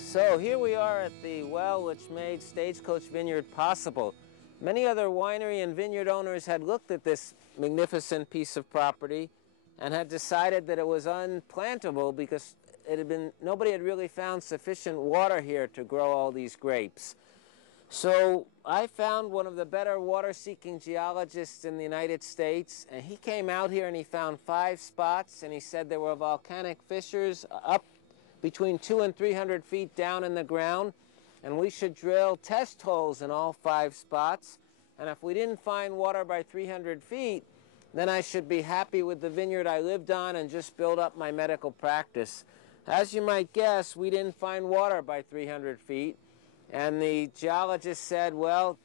So here we are at the well which made Stagecoach Vineyard possible. Many other winery and vineyard owners had looked at this magnificent piece of property and had decided that it was unplantable because nobody had really found sufficient water here to grow all these grapes. So I found one of the better water-seeking geologists in the United States, and he came out here and he found 5 spots, and he said there were volcanic fissures up between 200 and 300 feet down in the ground, and we should drill test holes in all 5 spots. And if we didn't find water by 300 feet, then I should be happy with the vineyard I lived on and just build up my medical practice. As you might guess, we didn't find water by 300 feet, and the geologist said, well,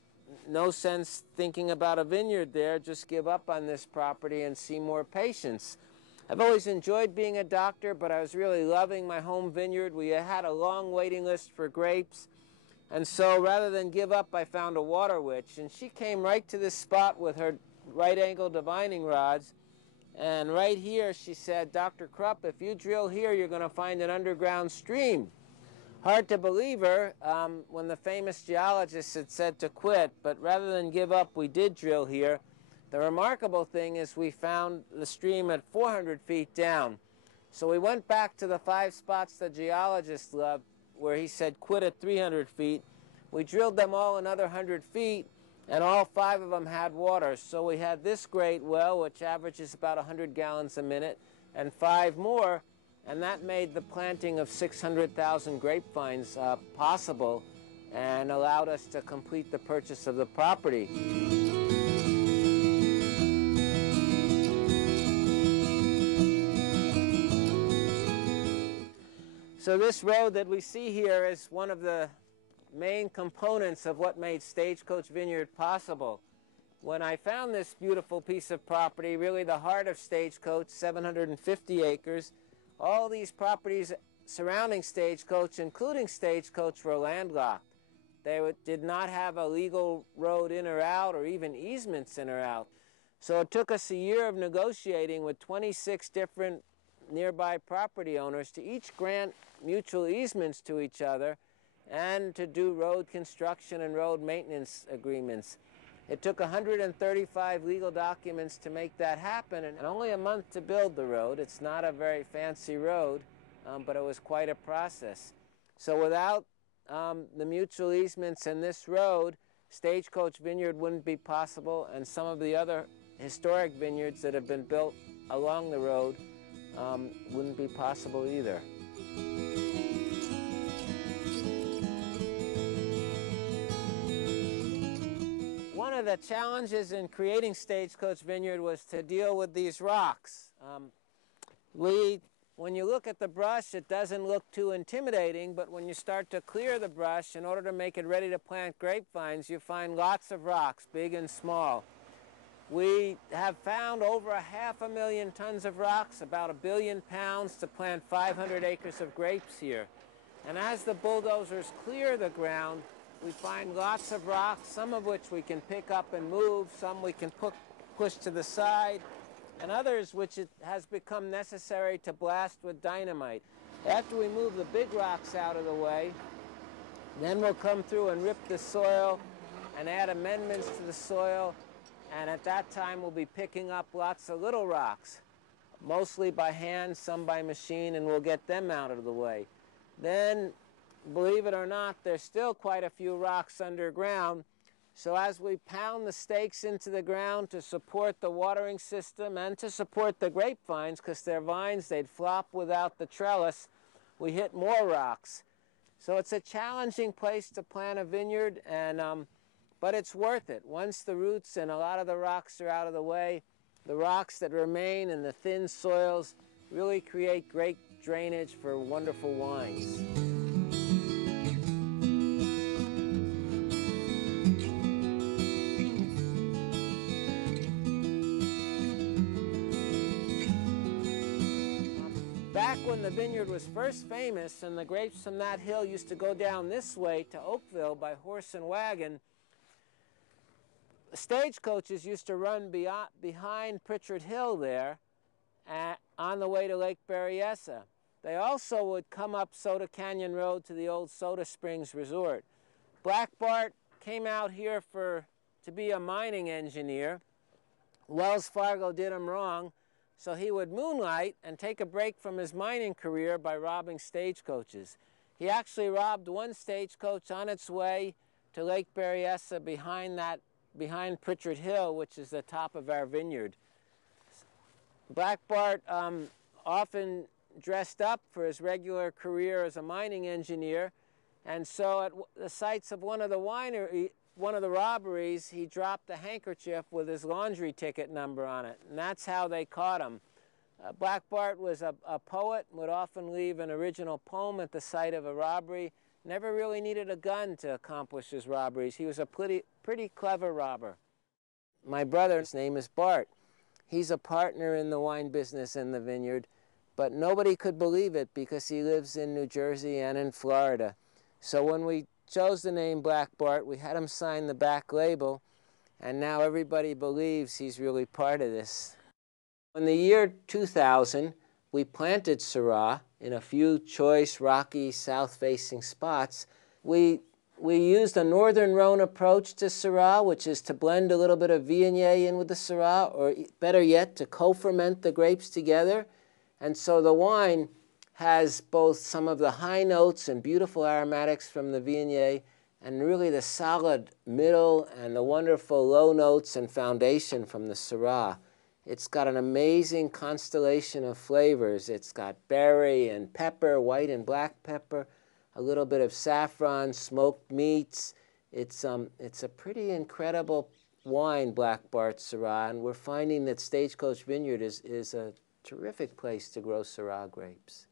no sense thinking about a vineyard there, just give up on this property and see more patients. I've always enjoyed being a doctor, but I was really loving my home vineyard. We had a long waiting list for grapes, and so rather than give up, I found a water witch, and she came right to this spot with her right-angle divining rods, and right here she said, Dr. Krupp, if you drill here, you're going to find an underground stream. Hard to believe her when the famous geologist had said to quit, but rather than give up, we did drill here. The remarkable thing is we found the stream at 400 feet down. So we went back to the 5 spots the geologist loved, where he said quit at 300 feet. We drilled them all another 100 feet, and all 5 of them had water. So we had this great well, which averages about 100 gallons a minute, and 5 more, and that made the planting of 600,000 grapevines possible and allowed us to complete the purchase of the property. So this road that we see here is one of the main components of what made Stagecoach Vineyard possible. When I found this beautiful piece of property, really the heart of Stagecoach, 750 acres, all these properties surrounding Stagecoach, including Stagecoach, were landlocked. They did not have a legal road in or out, or even easements in or out. So it took us a year of negotiating with 26 different nearby property owners to each grant mutual easements to each other and to do road construction and road maintenance agreements. It took 135 legal documents to make that happen, and only a month to build the road. It's not a very fancy road, but it was quite a process. So without the mutual easements and this road, Stagecoach Vineyard wouldn't be possible, and some of the other historic vineyards that have been built along the road wouldn't be possible either. One of the challenges in creating Stagecoach Vineyard was to deal with these rocks. When you look at the brush, it doesn't look too intimidating, but when you start to clear the brush in order to make it ready to plant grapevines, you find lots of rocks, big and small. We have found over 500,000 tons of rocks, about 1 billion pounds, to plant 500 acres of grapes here. And as the bulldozers clear the ground, we find lots of rocks, some of which we can pick up and move, some we can push to the side, and others which it has become necessary to blast with dynamite. After we move the big rocks out of the way, then we'll come through and rip the soil and add amendments to the soil. And at that time, we'll be picking up lots of little rocks, mostly by hand, some by machine, and we'll get them out of the way. Then, believe it or not, there's still quite a few rocks underground. So as we pound the stakes into the ground to support the watering system and to support the grapevines, because they're vines, they'd flop without the trellis, we hit more rocks. So it's a challenging place to plant a vineyard, but it's worth it. Once the roots and a lot of the rocks are out of the way, the rocks that remain in the thin soils really create great drainage for wonderful wines. Back when the vineyard was first famous and the grapes from that hill used to go down this way to Oakville by horse and wagon, the stagecoaches used to run behind Pritchard Hill there on the way to Lake Berryessa. They also would come up Soda Canyon Road to the old Soda Springs Resort. Black Bart came out here to be a mining engineer. Wells Fargo did him wrong, so he would moonlight and take a break from his mining career by robbing stagecoaches. He actually robbed one stagecoach on its way to Lake Berryessa behind Pritchard Hill, which is the top of our vineyard. Black Bart often dressed up for his regular career as a mining engineer, and so at the sites of one of the robberies, he dropped a handkerchief with his laundry ticket number on it, and that's how they caught him. Black Bart was a poet, would often leave an original poem at the site of a robbery, never really needed a gun to accomplish his robberies. He was a pretty clever robber. My brother's name is Bart. He's a partner in the wine business in the vineyard, but nobody could believe it because he lives in New Jersey and in Florida. So when we chose the name Black Bart, we had him sign the back label, and now everybody believes he's really part of this. In the year 2000, we planted Syrah in a few choice, rocky, south-facing spots. We used a northern Rhone approach to Syrah, which is to blend a little bit of Viognier in with the Syrah, or better yet, to co-ferment the grapes together. And so the wine has both some of the high notes and beautiful aromatics from the Viognier, and really the solid middle and the wonderful low notes and foundation from the Syrah. It's got an amazing constellation of flavors. It's got berry and pepper, white and black pepper, a little bit of saffron, smoked meats. It's a pretty incredible wine, Black Bart Syrah, and we're finding that Stagecoach Vineyard is a terrific place to grow Syrah grapes.